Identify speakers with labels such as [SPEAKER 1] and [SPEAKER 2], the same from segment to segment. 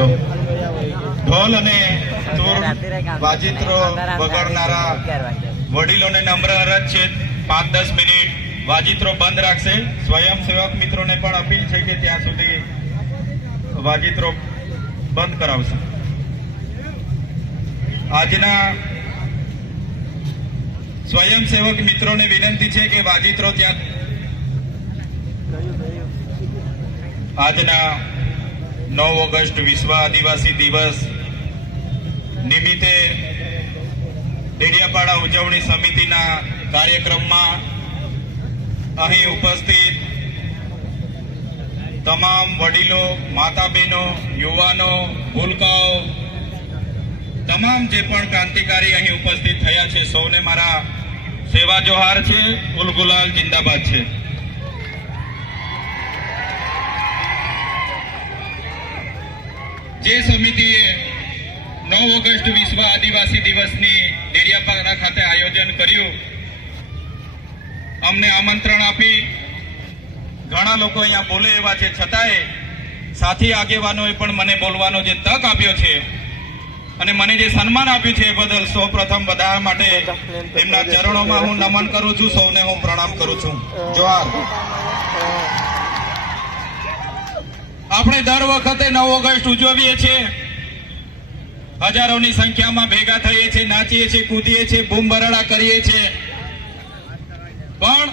[SPEAKER 1] ચાલો ઢોલ અને વાજિત્રો વગાડનારા વડીલોને નમ્ર અરજ છે પાંચ દસ મિનિટ વાજિત્રો બંધ રાખશે સ્વયંસેવક મિત્રોને પણ અપીલ છે કે ત્યાં સુધી વાજિત્રો બંધ કરાવશે આજના સ્વયંસેવક મિત્રોને વિનંતી છે કે વાજિત્રો ત્યાં આજના નવ ઓગસ્ટ વિશ્વ આદિવાસી દિવસ નિમિત્તે ડેડિયાપાડા ઉજવણી સમિતિના કાર્યક્રમમાં અહીં ઉપસ્થિત તમામ વડીલો માતા બહેનો યુવાનો ભૂલકાઓ તમામ જે પણ ક્રાંતિકારી અહીં ઉપસ્થિત થયા છે સૌને મારા સેવા જોહાર છે ગુલગુલાલ જિંદાબાદ છે જે સમિતિએ નવ ઓગસ્ટ વિશ્વ આદિવાસી દિવસની ડેરિયાપાડા ખાતે આયોજન કર્યું અમને આમંત્રણ આપી ઘણા લોકો અહીંયા બોલે એવા છે છતાંય સાથી આગેવાનોએ પણ મને બોલવાનો જે તક આપ્યો છે અને મને જે સન્માન આપ્યું છે એ બદલ સૌ પ્રથમ બધા માટે એમના ચરણોમાં હું નમન કરું છું સૌને હું પ્રણામ કરું છું જોહાર આપણે દર વખતે નવ ઓગસ્ટ ઉજવીએ છીએ હજારોની સંખ્યામાં ભેગા થઈએ છીએ નાચીએ છીએ કૂદીએ છીએ બૂમબરાડા કરીએ છીએ પણ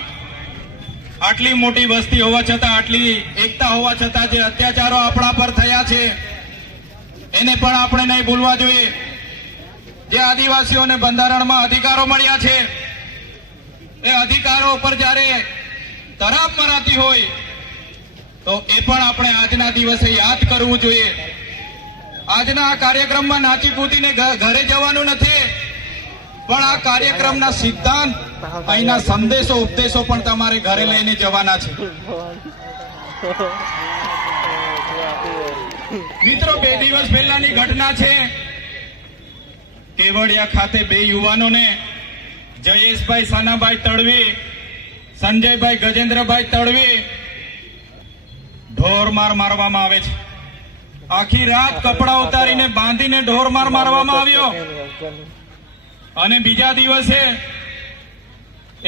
[SPEAKER 1] આટલી મોટી વસ્તી હોવા છતાં આટલી એકતા હોવા છતાં જે અત્યાચારો આપણા પર થયા છે એને પણ આપણે નહીં ભૂલવા જોઈએ જે આદિવાસીઓને બંધારણમાં અધિકારો મળ્યા છે એ અધિકારો ઉપર જ્યારે તરાપ મરાતી હોય તો એ પણ આપણે આજના દિવસે યાદ કરવું જોઈએ આજના આ કાર્યક્રમમાં નાચી કૂદીને ઘરે જવાનું નથી
[SPEAKER 2] પણ આ કાર્યક્રમના સિદ્ધાંત
[SPEAKER 1] અહીંના સંદેશો ઉપદેશો પણ તમારે ઘરે લઈને જવાના છે મિત્રો બે દિવસ પહેલાની ઘટના છે કેવડિયા ખાતે બે યુવાનોને જયેશભાઈ સાનાભાઈ તળવી સંજયભાઈ ગજેન્દ્રભાઈ તળવી ઢોરમાર મારવામાં આવે છે આખી રાત કપડા ઉતારીને બાંધીને ઢોરમાર મારવામાં આવ્યો અને બીજા દિવસે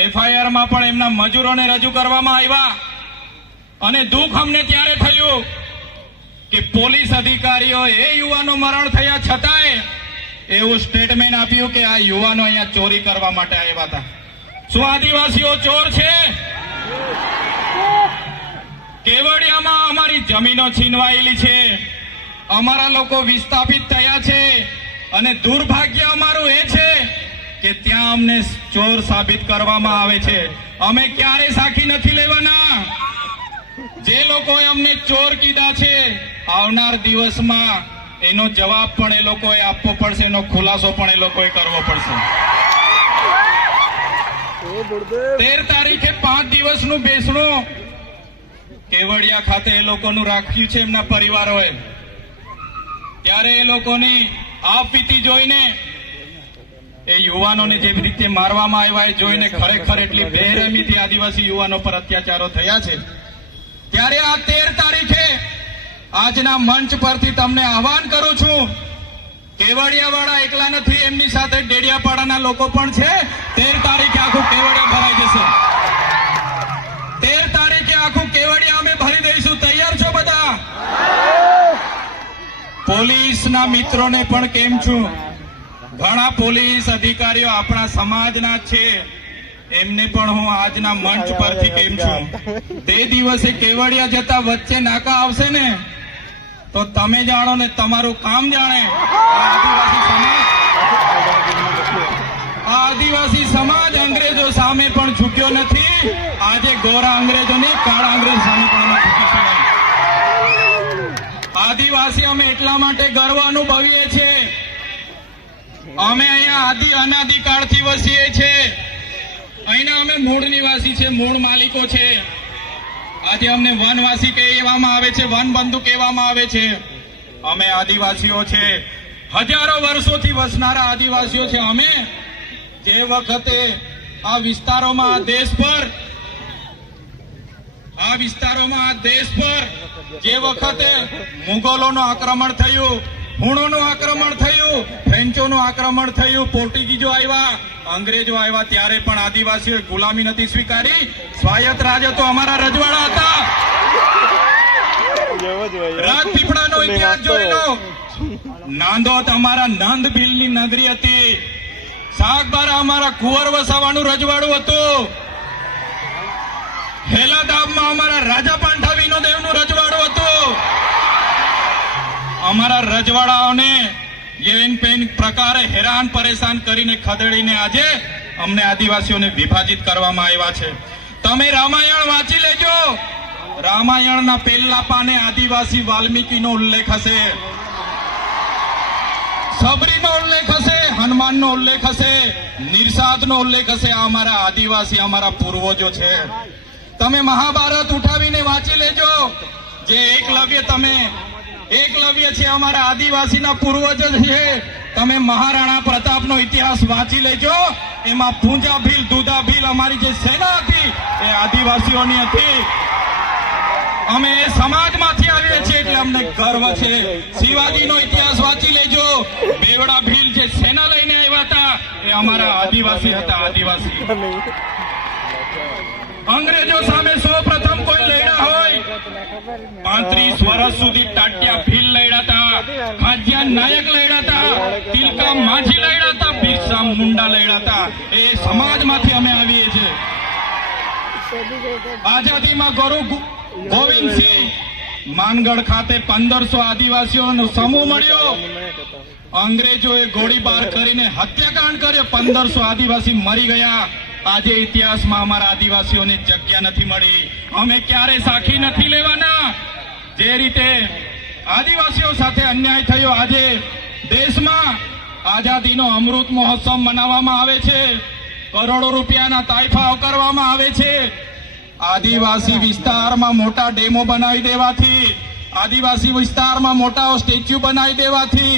[SPEAKER 1] એફઆઈઆરમાં પણ એમના મજૂરોને રજૂ કરવામાં આવ્યા અને દુઃખ અમને ત્યારે થયું કે પોલીસ અધિકારીઓ એ યુવાનો મરણ થયા છતાંય એવું સ્ટેટમેન્ટ આપ્યું કે આ યુવાનો અહીંયા ચોરી કરવા માટે આવ્યા હતા શું આદિવાસીઓ ચોર છે કેવડિયામાં અમારી જમીનો છીનવાયેલી છે અમારા લોકો વિસ્થાપિત થયા છે અને દુર્ભાગ્ય અમારું એ છે કે ત્યાં અમને ચોર સાબિત કરવામાં આવે છે અમે ક્યારે સાખી નથી લેવાના જે લોકોએ અમને ચોર કીધા છે આવનાર દિવસમાં એનો જવાબ પણ એ લોકોએ આપવો પડશે એનો ખુલાસો પણ એ લોકોએ કરવો પડશે તેર તારીખે પાંચ દિવસનું બેસણું કેવડિયા ખાતે એ લોકોનું રાખ્યું છે એમના પરિવારોએ ત્યારે એ લોકોની આ પીતી જોઈને એ યુવાનોને જે રીતે મારવામાં આવ્યા એ જોઈને ખરેખર એટલી બેરહેમીથી આદિવાસી યુવાનો પર અત્યાચારો થયા છે ત્યારે આ તેર તારીખે આજના મંચ પરથી તમને આહવાન કરું છું કેવડિયા વાળા એકલા નથી એમની સાથે ડેડિયાપાડાના લોકો પણ છે તેર તારીખે આખું કેવડિયા ભરાઈ જશે તેર આખું કેવડિયા અમે ભરી દઈશું તૈયાર છો બધા પોલીસના મિત્રોને પણ કેમ છું ઘણા પોલીસ અધિકારીઓ આપણા સમાજના છે એમને પણ હું આજના મંચ પરથી કેમ છું તે દિવસે કેવડિયા જતા વચ્ચે નાકા આવશે ને તો તમે જાણો ને તમારું કામ જાણે આદિવાસી સમાજ અંગ્રેજો સામે પણ ઝૂક્યો નથી આજે ગોરા અંગ્રેજોની અમે અહીંયા આદિ અનાદિકાળથી વસીએ છીએ અહીંના અમે મૂળ નિવાસી છે મૂળ માલિકો છે આજે અમને વનવાસી કહેવામાં આવે છે વન બંધુ કહેવામાં આવે છે અમે આદિવાસીઓ છે હજારો વર્ષોથી વસનારા આદિવાસીઓ છે અમે જે વખતે આ વિસ્તારોમાં દેશ પર આ વિસ્તારોમાં દેશ પર જે વખતે મુગલોનું આક્રમણ થયું હુણોનું આક્રમણ થયું થયું ફ્રેન્ચોનું આક્રમણ થયું પોર્ટુગીઝો આવ્યા અંગ્રેજો આવ્યા ત્યારે પણ આદિવાસીઓએ ગુલામી નથી સ્વીકારી સ્વાયત્ત રાજ હતો અમારા રજવાડા હતા રાજપીપળાનો ઇતિહાસ જોઈ લો નાંદોત અમારા નંદ ભીલની નગરી હતી સાગબારા અમારા કુંવર વસાવાનું રજવાડું હતું હેલાદાબમાં અમારા રાજા પાંઠા વિનોદેવનું રજવાડું હતું અમારા રજવાડાઓને યેન પેન પ્રકારે હેરાન પરેશાન કરીને ખદેડીને આજે અમને આદિવાસીઓને વિભાજિત કરવામાં આવ્યા છે તમે રામાયણ વાંચી લેજો રામાયણના પહેલા પાને આદિવાસી વાલ્મીકીનો ઉલ્લેખ હશે સબરીનો ઉલ્લેખ હશે હનુમાનનો ઉલ્લેખ હશે નિર્સાદનો ઉલ્લેખ હશે આ અમારા આદિવાસી અમારા પૂર્વજો છે તમે મહાભારત ઉઠાવીને વાંચી લેજો જે એકલવ્ય તમે એકલવ્ય છે અમારા આદિવાસીના પૂર્વજો છે તમે મહારાણા પ્રતાપનો ઇતિહાસ વાંચી લેજો એમાં પૂંજા ભીલ દુધા ભીલ અમારી જે સેના હતી એ આદિવાસીઓની હતી અમે એ સમાજમાંથી આવીએ છીએ એટલે અમને ગર્વ છે શિવાજીનો ઇતિહાસ વાંચી લેજો બેવડા ભીલ જે સેના લઈને આવ્યા હતા એ અમારા આદિવાસી હતા આદિવાસી અંગ્રેજો સામે સૌપ્રથમ કોઈ લડ્યા હોય પાંત્રીસ વર્ષ સુધી ટાટિયા ભીલ લડ્યા હતા નાયક લડ્યા હતા તિલકા માછી લડ્યા હતા બિરસા મુંડા લડ્યા હતા એ સમાજમાંથી અમે આવીએ છીએ આઝાદીમાં ગુરુ ગોવિંદસિંહ માનગઢ ખાતે પંદરસો આદિવાસીઓનો સમૂહ મળ્યો અંગ્રેજોએ ગોળીબાર કરીને હત્યાકાંડ કર્યો પંદરસો આદિવાસી મરી ગયા આજે ઇતિહાસમાં અમારા આદિવાસીઓને જગ્યા નથી મળી અમે ક્યારે સાખી નથી લેવાના જે રીતે આદિવાસીઓ સાથે અન્યાય થયો આજે દેશમાં આઝાદીનો અમૃત મહોત્સવ મનાવવામાં આવે છે કરોડો રૂપિયાના તાઇફાઓ કરવામાં આવે છે આદિવાસી વિસ્તારમાં મોટા ડેમો બનાવી દેવાથી આદિવાસી વિસ્તારમાં મોટા સ્ટેચ્યુ બનાવી દેવાથી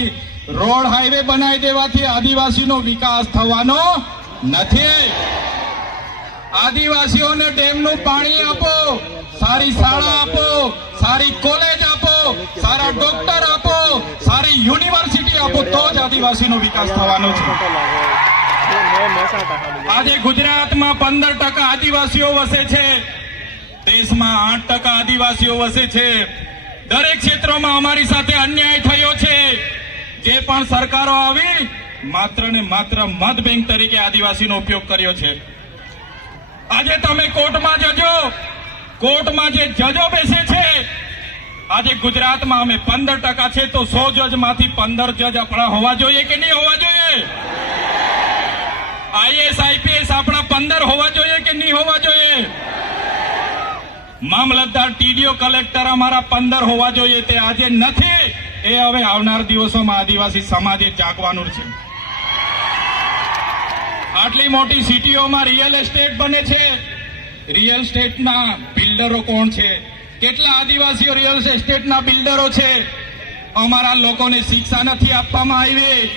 [SPEAKER 1] રોડ હાઈવે બનાવી દેવાથી આદિવાસીનો વિકાસ થવાનો નથી આદિવાસીઓને ડેમનું પાણી આપો સારી શાળા આપો સારી કોલેજ આપો સારા ડોક્ટર આપો સારી યુનિવર્સિટી આપો તો જ આદિવાસીનો વિકાસ થવાનો છે આજે ગુજરાતમાં પંદર ટકા આદિવાસીઓ વસે છે દેશમાં આઠ ટકા આદિવાસીઓ વસે છે દરેક ક્ષેત્રોમાં અમારી સાથે અન્યાય થયો છે જે પણ સરકારો આવી માત્ર ને માત્ર મત બેંક તરીકે આદિવાસીનો ઉપયોગ કર્યો છે આજે તમે કોર્ટમાં જજો કોર્ટમાં જે જજો બેસે છે આજે ગુજરાતમાં અમે પંદર ટકા છે તો સો જજમાંથી પંદર જજ આપણા હોવા જોઈએ કે નહીં હોવા જોઈએ આઈએસ આઈપીએસ આપણા પંદર હોવા જોઈએ કે નહીં હોવા જોઈએ મામલતદાર ટીડીઓ કલેક્ટર અમારા પંદર હોવા જોઈએ તે આજે નથી એ હવે આવનાર દિવસોમાં આદિવાસી સમાજે જાગવાનું છે આટલી મોટી સિટીઓમાં રિયલ એસ્ટેટ બને છે રિયલ એસ્ટેટના બિલ્ડરો કોણ છે કેટલા આદિવાસીઓ રિયલ એસ્ટેટના બિલ્ડરો છે અમારા લોકોને શિક્ષા નથી આપવામાં આવી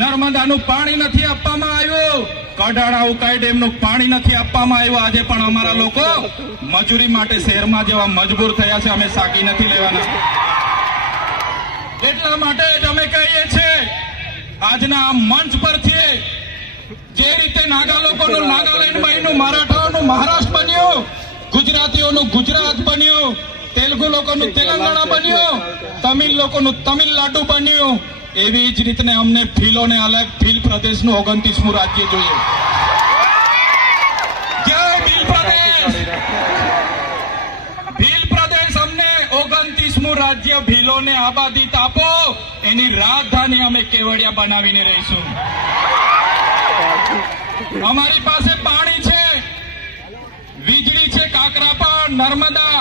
[SPEAKER 1] નર્મદાનું પાણી નથી આપવામાં આવ્યું કડાણા ઉકાઈ ડેમનું પાણી નથી આપવામાં આવ્યું આજે પણ અમારા લોકો મજૂરી માટે શહેરમાં જેવા મજબૂર થયા છે અમે સાકી નથી લેવાના એટલા માટે જ અમે કહીએ છીએ આજના આ મંચ પરથી જે રીતે નાગા લોકોનું નાગાલેન્ડ મરાઠાઓનું મહારાષ્ટ્ર બન્યું ગુજરાતીઓનું ગુજરાત બન્યું તેલુગુ લોકોનું તેલંગાણા બન્યું તમિલ લોકોનું તમિલનાડુ બન્યું એવી જ રીતે અમને ભીલોને અલગ ભીલ પ્રદેશનું ઓગણત્રીસમું રાજ્ય જોઈએ ભીલ પ્રદેશ અમને ઓગણત્રીસમું રાજ્ય ભીલોને આબાદી આપો એની રાજધાની અમે કેવડિયા બનાવીને રહીશું અમારી પાસે પાણી છે વીજળી છે કાકરાપા નર્મદા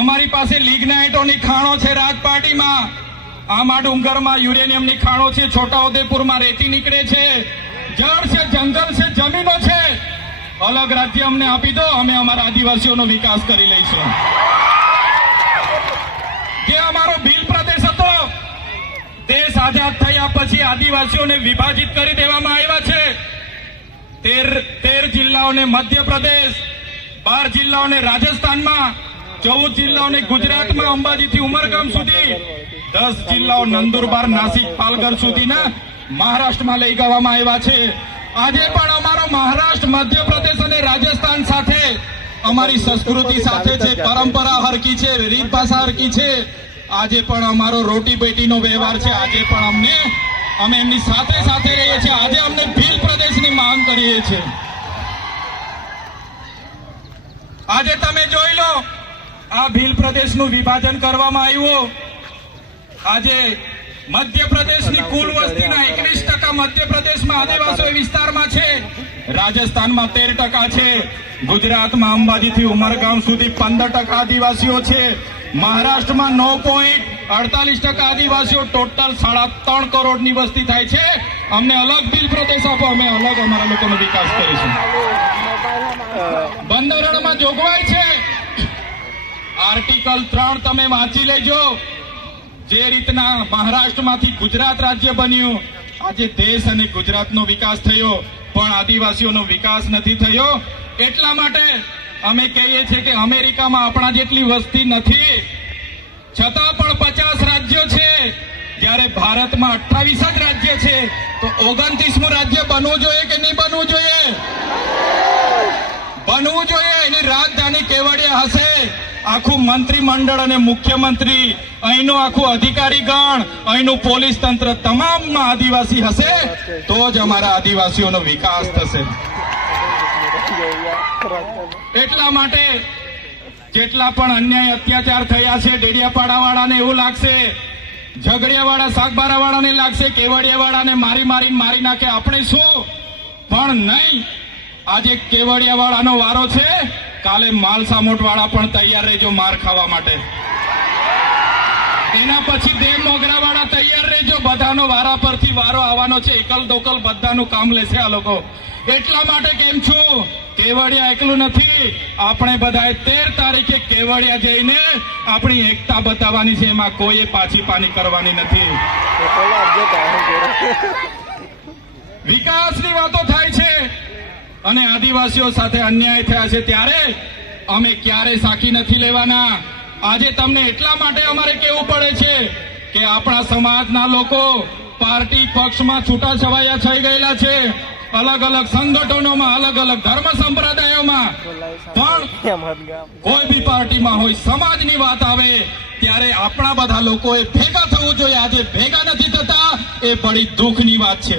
[SPEAKER 1] અમારી પાસે લિગ્નાઇટોની ખાણો છે રાજપાટીમાં આમા ડુંગરમાં યુરેનિયમની ખાણો છે છોટાઉદેપુરમાં રેતી નીકળે છે જળ છે જંગલ છે જમીનો છે અલગ રાજ્ય અમને આપી દો અમે અમારા આદિવાસીઓનો વિકાસ કરી લઈશું જે અમારો ભીલ પ્રદેશ હતો દેશ આઝાદ થયા પછી આદિવાસીઓને વિભાજિત કરી દેવામાં આવ્યા તેર તેર જિલ્લાઓને મધ્યપ્રદેશ બાર જિલ્લાઓને રાજસ્થાનમાં ચૌદ જિલ્લાઓને ગુજરાતમાં અંબાજીથી ઉમરગામ સુધી દસ જિલ્લાઓ નંદુરબાર નાસિક પાલઘર સુધીના મહારાષ્ટ્રમાં લઈ ગવામાં આવ્યા છે આજે પણ અમારો મહારાષ્ટ્ર મધ્યપ્રદેશ અને રાજસ્થાન સાથે અમારી સંસ્કૃતિ સાથે છે પરંપરા હરકી છે રીત ભાષા હરકી છે આજે પણ અમારો રોટી બેટીનો વ્યવહાર છે આજે પણ અમને અમે એમની સાથે સાથે રહીએ છીએ આજે અમને ભીલ પ્રદેશની માંગ કરીએ છીએ આજે તમે જોઈ લો આ ભીલ પ્રદેશનું વિભાજન કરવામાં આવ્યું આજે મધ્યપ્રદેશની કુલ વસ્તીના એકવીસ ટકા મધ્યપ્રદેશમાં આદિવાસી વિસ્તારમાં છે રાજસ્થાનમાં તેર ટકા છે ગુજરાતમાં અંબાજીથી ઉમરગામ સુધી પંદર ટકા આદિવાસીઓ છે મહારાષ્ટ્રમાં નવ પોઈન્ટ અડતાલીસ ટકા આદિવાસીઓ ટોટલ સાડા ત્રણ કરોડની વસ્તી થાય છે અમને અલગ બિલ પ્રદેશ આપો અમે અલગ અમારા લોકોનો વિકાસ કરીશું બંધારણમાં જોગવાઈ છે આર્ટિકલ ત્રણ તમે વાંચી લેજો જે રીતના મહારાષ્ટ્રમાંથી ગુજરાત રાજ્ય બન્યું આજે દેશ અને ગુજરાતનો વિકાસ થયો પણ આદિવાસીઓનો વિકાસ નથી થયો એટલા માટે અમે કહીએ છીએ કે અમેરિકામાં આપણા જેટલી વસ્તી નથી છતાં પણ પચાસ રાજ્યો છે જ્યારે ભારતમાં અઠ્ઠાવીસ જ રાજ્ય છે તો ઓગણત્રીસમું રાજ્ય બનવું જોઈએ કે નહીં બનવું જોઈએ બનવું જોઈએ એની રાજધાની કેવડિયા હશે આખું મંત્રીમંડળ અને મુખ્યમંત્રી અહીંનું આખું અધિકારી ગણ અહીંનું પોલીસ તંત્ર તમામમાં આદિવાસી હશે તો જ અમારા આદિવાસીઓનો વિકાસ થશે એટલા માટે કેટલા પણ અન્યાય અત્યાચાર થયા છે ડેડિયાપાડાવાળાને એવું લાગશે ઝઘડિયાવાળા શાકબારાવાળાને લાગશે કેવડિયાવાળાને મારી મારીને મારી નાખે આપણે શું પણ નહીં આજે કેવડિયાવાળાનો વારો છે કાલે માલસામોટવાળા પણ તૈયાર રહેજો માર ખાવા માટે એના પછી દેવ મોગરાવાળા તૈયાર બધાનો વારા પરથી વારો આવવાનો છે એકલ દોકલ બધાનું કામ લેશે આ લોકો એટલા માટે કેમ છું કેવડિયા એકલું નથી આપણે બધાએ તેર તારીખે કેવડિયા જઈને આપણી એકતા બતાવવાની છે એમાં કોઈએ પાછી પાની કરવાની નથી વિકાસની વાતો થાય છે અને આદિવાસીઓ સાથે અન્યાય થયા છે ત્યારે અમે ક્યારે સાખી નથી લેવાના આજે તમને એટલા માટે અમારે કેવું પડે છે કે આપણા સમાજના લોકો પાર્ટી પક્ષમાં છૂટા છવાયા થઈ ગયેલા છે અલગ અલગ સંગઠનોમાં અલગ અલગ ધર્મ સંપ્રદાયોમાં પણ કોઈ બી પાર્ટીમાં હોય સમાજની વાત આવે ત્યારે આપણા બધા લોકોએ ભેગા થવું જોઈએ આજે ભેગા નથી થતા એ બડી દુઃખની વાત છે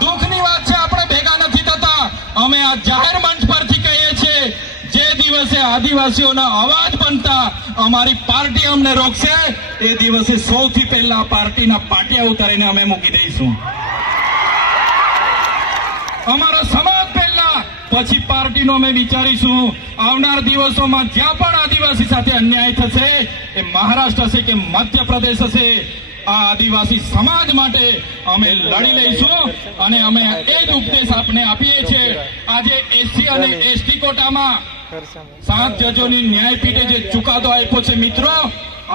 [SPEAKER 1] દુઃખની વાત છે આપણે ભેગા નથી થતા અમે આ જાહેર મંચ પરથી કહીએ છીએ જે દિવસે આદિવાસીઓના અવાજ બનતા અમારી પાર્ટી અમને રોકશે એ દિવસે સૌથી પહેલા પાર્ટીના પાટિયા ઉતારીને અમે મૂકી દઈશું અમારા સમાજ પહેલા પછી પાર્ટીનો અમે વિચારીશું આવનાર દિવસોમાં જ્યાં પણ આદિવાસી સાથે અન્યાય થશે એ મહારાષ્ટ્ર હશે કે મધ્યપ્રદેશ હશે આ આદિવાસી સમાજ માટે અમે લડી લઈશું અને અમે એ જ ઉપદેશ આપને આપીએ છીએ આજે એસસી અને એસટી કોટામાં સાત જજોની ન્યાયપીઠે જે ચુકાદો આપ્યો છે મિત્રો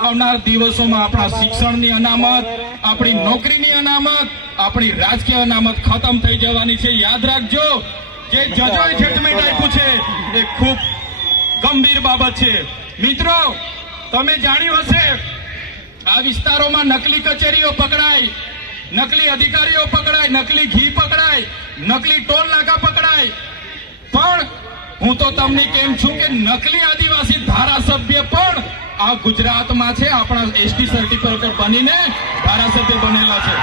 [SPEAKER 1] આવનાર દિવસોમાં આપણા શિક્ષણની અનામત આપણી નોકરીની અનામત આપણી રાજકીય અનામત ખતમ થઈ જવાની છે યાદ રાખજો જે જજોએ જજમેન્ટ આપ્યું છે એ ખૂબ ગંભીર બાબત છે મિત્રો તમે જાણ્યું હશે આ વિસ્તારોમાં નકલી કચેરીઓ પકડાય નકલી અધિકારીઓ પકડાય નકલી ઘી પકડાય નકલી ટોલ નાકા પકડાય પણ હું તો તમને કેમ છું કે નકલી આદિવાસી ધારાસભ્ય પણ આ ગુજરાતમાં છે આપણા એસટી સર્ટિફિકેટ બનીને ધારાસભ્ય બનેલા છે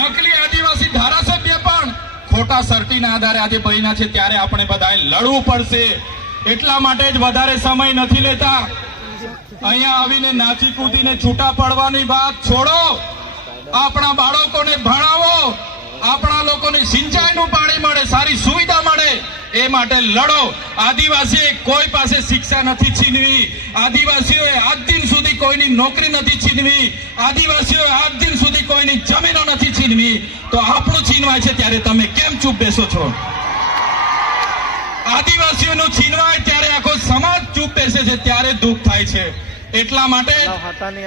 [SPEAKER 1] નકલી આદિવાસી ધારાસભ્ય પણ ખોટા સર્ટીના આધારે આજે બન્યા છે ત્યારે આપણે બધાએ લડવું પડશે એટલા માટે જ વધારે સમય નથી લેતા અહીંયા આવીને નાચી કૂદીને છૂટા પડવાની વાત છોડો આપણા બાળકોને ભણાવો આપણા લોકોને સિંચાઈનું પાણી મળે સારી સુવિધા મળે એ માટે લડો આદિવાસીએ કોઈ પાસે શિક્ષા નથી છીનવી આદિવાસીઓએ આજ દિન સુધી કોઈની નોકરી નથી છીનવી આદિવાસીઓએ આજ દિન સુધી કોઈની જમીનો નથી છીનવી તો આપણું છીનવાય છે ત્યારે તમે કેમ ચૂપ બેસો છો આદિવાસીઓનું છીનવાય ત્યારે આખો સમાજ ચૂપ બેસે છે ત્યારે દુઃખ થાય છે એટલા માટે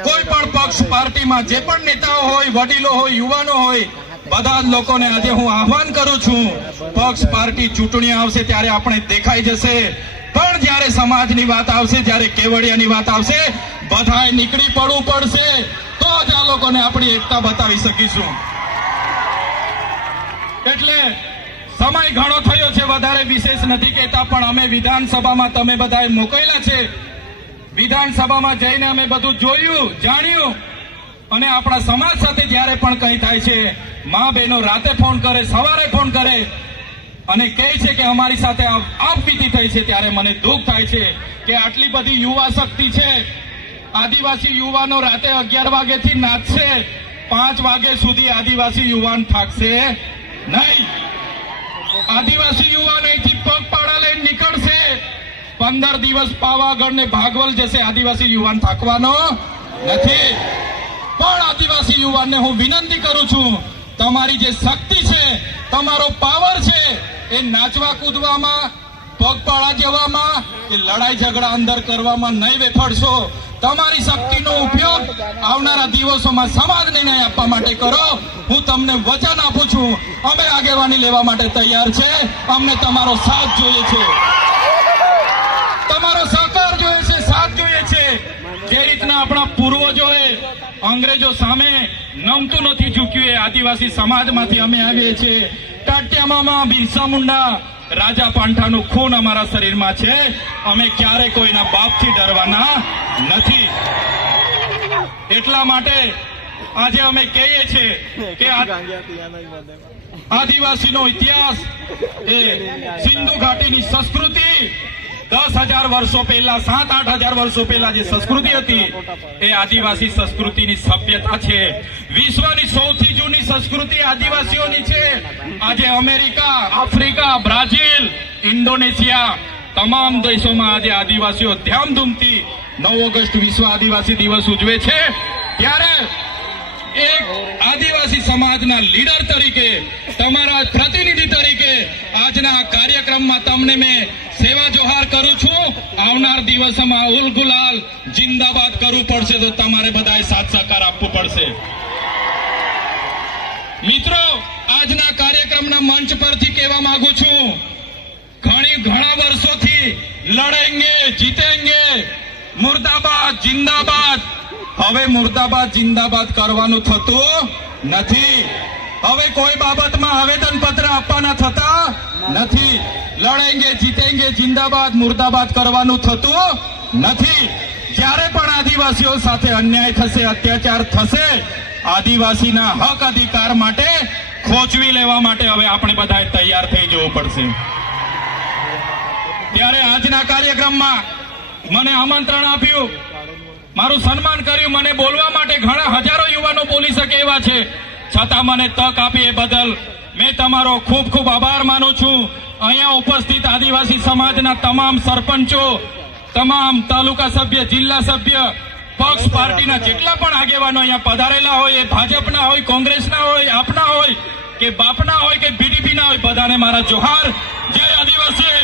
[SPEAKER 1] કોઈ પણ પક્ષ પાર્ટીમાં જે પણ નેતાઓ હોય વડીલો હોય યુવાનો હોય બધા જ લોકોને આજે હું આહવાન કરું છું પક્ષ પાર્ટી ચૂંટણી આવશે ત્યારે આપણે દેખાઈ જશે પણ જ્યારે સમાજની વાત આવશે જ્યારે કેવડિયાની વાત આવશે બધાએ નીકળી પડવું પડશે તો જ આ લોકોને આપણી એકતા બતાવી શકીશું એટલે સમય ઘણો થયો છે વધારે વિશેષ નથી કહેતા પણ અમે વિધાનસભામાં તમે બધાએ મોકલેલા છે વિધાનસભામાં જઈને અમે બધું જોયું જાણ્યું અને આપણા સમાજ સાથે જ્યારે પણ કંઈ થાય છે મા બહેનો રાતે ફોન કરે સવારે ફોન કરે અને કહે છે કે અમારી સાથે આપવીતી થઈ છે ત્યારે મને દુઃખ થાય છે કે આટલી બધી યુવા શક્તિ છે આદિવાસી યુવાનો રાતે અગિયાર વાગેથી નાચશે પાંચ વાગે સુધી આદિવાસી યુવાન થાકશે નહીં આદિવાસી યુવાન અહીંથી પગપાળા લઈને નીકળશે પંદર દિવસ પાવાગઢ ને ભાગવલ જશે આદિવાસી યુવાન થાકવાનો નથી પણ આદિવાસી યુવાનને હું વિનંતી કરું છું તમારી જે શક્તિ છે તમારો પાવર છે એ નાચવા કૂદવામાં પગપાળા જવામાં કે લડાઈ ઝઘડા અંદર કરવામાં નહીં વેફાડશો તમારી શક્તિનો ઉપયોગ આવનારા દિવસોમાં સમાજ નિર્ણય આપવા માટે કરો હું તમને વચન આપું છું અમે આગેવાની લેવા માટે તૈયાર છે અમને તમારો સાથ જોઈએ છે તમારો સહકાર જોઈએ છે સાથ જોઈએ છે જે રીતના આપણા પૂર્વજોએ અંગ્રેજો સામે નમતું નથી ચૂક્યું એ આદિવાસી સમાજમાંથી અમે આવીએ છીએ ટાટિયામાં બિરસા મુંડા રાજા પાંઠાનું ખૂન અમારા શરીરમાં છે અમે ક્યારે કોઈના બાપથી ડરવાના નથી એટલા માટે આજે અમે કહીએ છીએ કે આદિવાસીનો ઇતિહાસ એ સિંધુ ઘાટીની સંસ્કૃતિ દસ હજાર વર્ષો પહેલા સાત આઠ હજાર વર્ષો પહેલા જે સંસ્કૃતિ હતી એ આદિવાસી સંસ્કૃતિની સભ્યતા છે વિશ્વની સૌથી જૂની સંસ્કૃતિ આદિવાસીઓની છે આજે અમેરિકા આફ્રિકા બ્રાઝિલ ઇન્ડોનેશિયા તમામ દેશોમાં આજે આદિવાસીઓ ધ્યામધૂમથી નવ ઓગસ્ટ વિશ્વ આદિવાસી દિવસ ઉજવે છે ત્યારે આદિવાસી સમાજના લીડર તરીકે તમારા પ્રતિનિધિ તરીકે આજના કાર્યક્રમમાં તમને મેં સેવા જોહાર કરું છું આવનાર દિવસોમાં ઉલ જિંદાબાદ કરવું પડશે તો તમારે બધાએ સાથ સહકાર આપવો પડશે મિત્રો આજના કાર્યક્રમના મંચ પરથી કહેવા માંગુ છું ઘણી ઘણા વર્ષોથી લડેંગે જીતેંગે મુર્દાબાદ જિંદાબાદ હવે મુર્દાબાદ જિંદાબાદ કરવાનું થતું નથી હવે કોઈ બાબતમાં આવેદન પત્ર આપવાના થતા નથી લડેંગે જીતેંગે જિંદાબાદ મુર્દાબાદ કરવાનું થતું નથી જ્યારે પણ આદિવાસીઓ સાથે અન્યાય થશે અત્યાચાર થશે આદિવાસીના હક અધિકાર માટે ખોચવી લેવા માટે હવે આપણે બધાએ તૈયાર થઈ જવું પડશે ત્યારે આજના કાર્યક્રમમાં મને આમંત્રણ આપ્યું મારું સન્માન કર્યું મને બોલવા માટે ઘણા હજારો યુવાનો બોલી શકે એવા છે છતાં મને તક આપી એ બદલ મેં તમારો ખૂબ ખૂબ આભાર માનું છું અહીંયા ઉપસ્થિત આદિવાસી સમાજના તમામ સરપંચો તમામ તાલુકા સભ્ય જિલ્લા સભ્ય પક્ષ પાર્ટીના જેટલા પણ આગેવાનો અહીંયા પધારેલા હોય એ ભાજપના હોય કોંગ્રેસના હોય આપના હોય કે બાપના હોય કે બીડીપીના હોય બધાને મારા જોહાર જય આદિવાસી